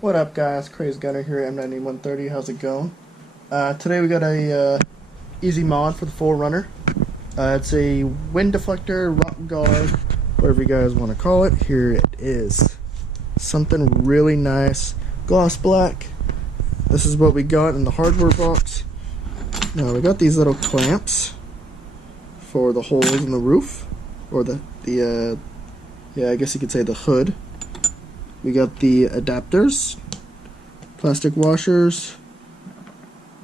What up, guys? Crazy Gunner here at M9130. How's it going? Today we got a easy mod for the 4Runner. It's a wind deflector, rock guard, whatever you guys want to call it. Here it is. Something really nice, gloss black. This is what we got in the hardware box. Now we got these little clamps for the holes in the roof, or I guess you could say the hood. We got the adapters, plastic washers,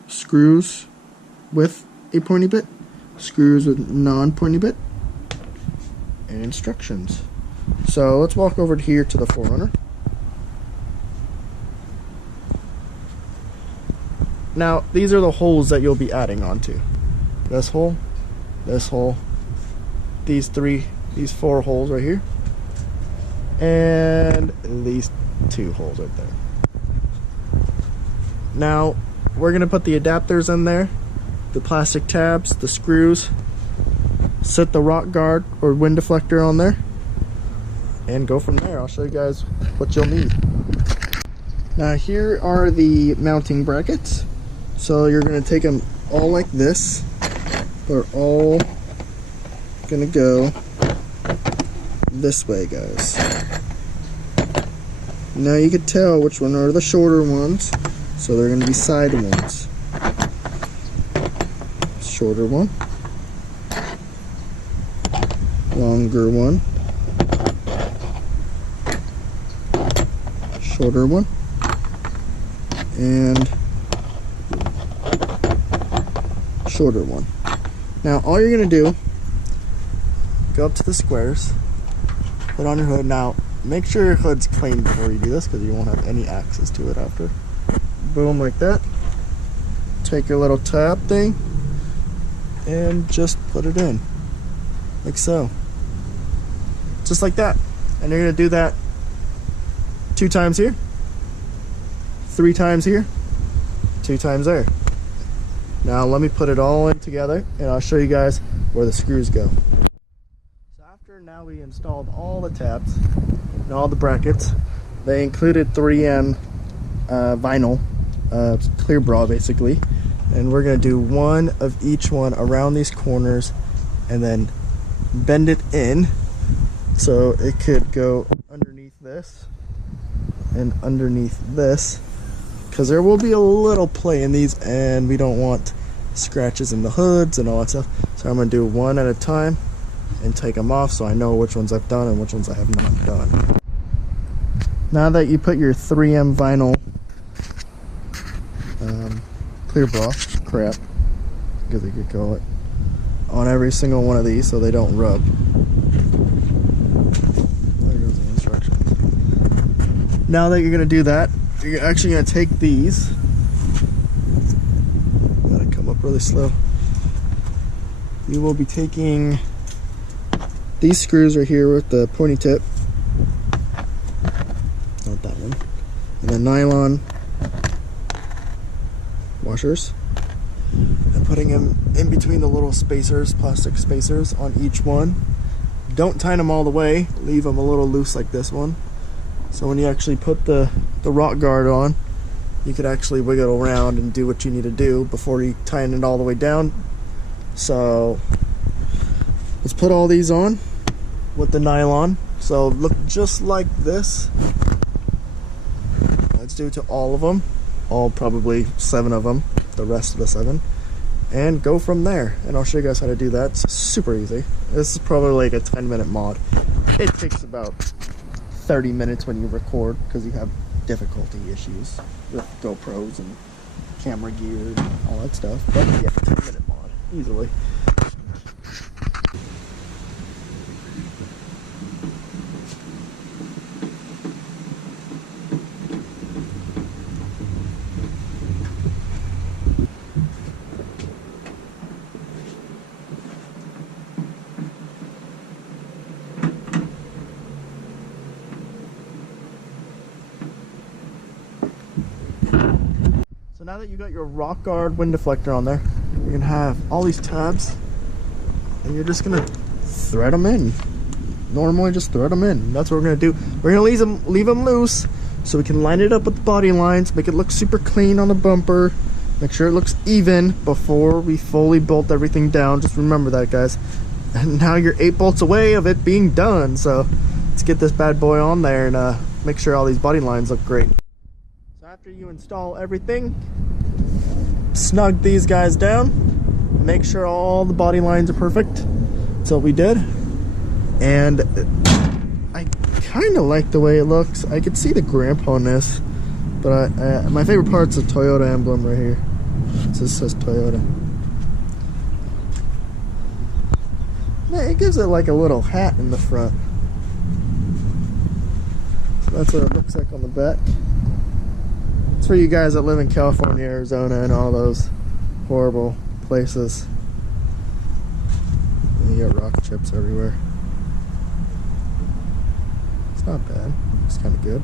screws with a pointy bit, screws with non-pointy bit, and instructions. So let's walk over here to the 4Runner. Now these are the holes that you'll be adding onto. This hole, these four holes right here, and these two holes right there. Now we're gonna put the adapters in there, the plastic tabs, the screws, set the rock guard or wind deflector on there, and go from there. I'll show you guys what you'll need. Now here are the mounting brackets. So you're gonna take them all like this. They're all gonna go this way, guys. Now you can tell which one are the shorter ones, so they're going to be side ones. Shorter one, longer one, shorter one, and shorter one. Now all you're going to do, go up to the squares, put on your hood. Now make sure your hood's clean before you do this, because you won't have any access to it after. Boom, like that. Take your little tab thing and just put it in like so, just like that. And you're gonna do that 2 times here, 3 times here, 2 times there. Now let me put it all in together and I'll show you guys where the screws go. Now we installed all the tabs and all the brackets. They included 3M vinyl, clear bra basically, and we're going to do one of each one around these corners and then bend it in so it could go underneath this and underneath this, because there will be a little play in these and we don't want scratches in the hoods and all that stuff. So I'm going to do one at a time and take them off so I know which ones I've done and which ones I have not done. Now that you put your 3M vinyl clear bra crap, because you could call it, on every single one of these so they don't rub. There goes the instructions. Now that you're going to do that, you're actually going to take these. Gotta come up really slow. You will be taking these screws right here with the pointy tip, not that one, and the nylon washers, and putting them in between the little spacers, plastic spacers on each one. Don't tighten them all the way, leave them a little loose like this one, so when you actually put the rock guard on, you could actually wiggle around and do what you need to do before you tighten it all the way down. So let's put all these on with the nylon, so look just like this. Let's do it to all of them, probably 7 of them, the rest of the 7, and go from there. And I'll show you guys how to do that. It's super easy. This is probably like a 10-minute mod. It takes about 30 minutes when you record, because you have difficulty issues with GoPros and camera gear and all that stuff. But yeah, 10-minute mod, easily. So now that you got your rock guard wind deflector on there, you're gonna have all these tabs, and you're just gonna thread them in. Normally, just thread them in. That's what we're gonna do. We're gonna leave them loose so we can line it up with the body lines, make it look super clean on the bumper, make sure it looks even before we fully bolt everything down. Just remember that, guys. And now you're 8 bolts away of it being done, so let's get this bad boy on there and make sure all these body lines look great. So after you install everything, snug these guys down, make sure all the body lines are perfect. That's what we did. And I kind of like the way it looks. I could see the grandpa-ness, but my favorite part's the Toyota emblem right here. It just says Toyota. Man, it gives it like a little hat in the front. So that's what it looks like on the back. It's for you guys that live in California, Arizona, and all those horrible places. And you got rock chips everywhere. It's not bad. It's kind of good.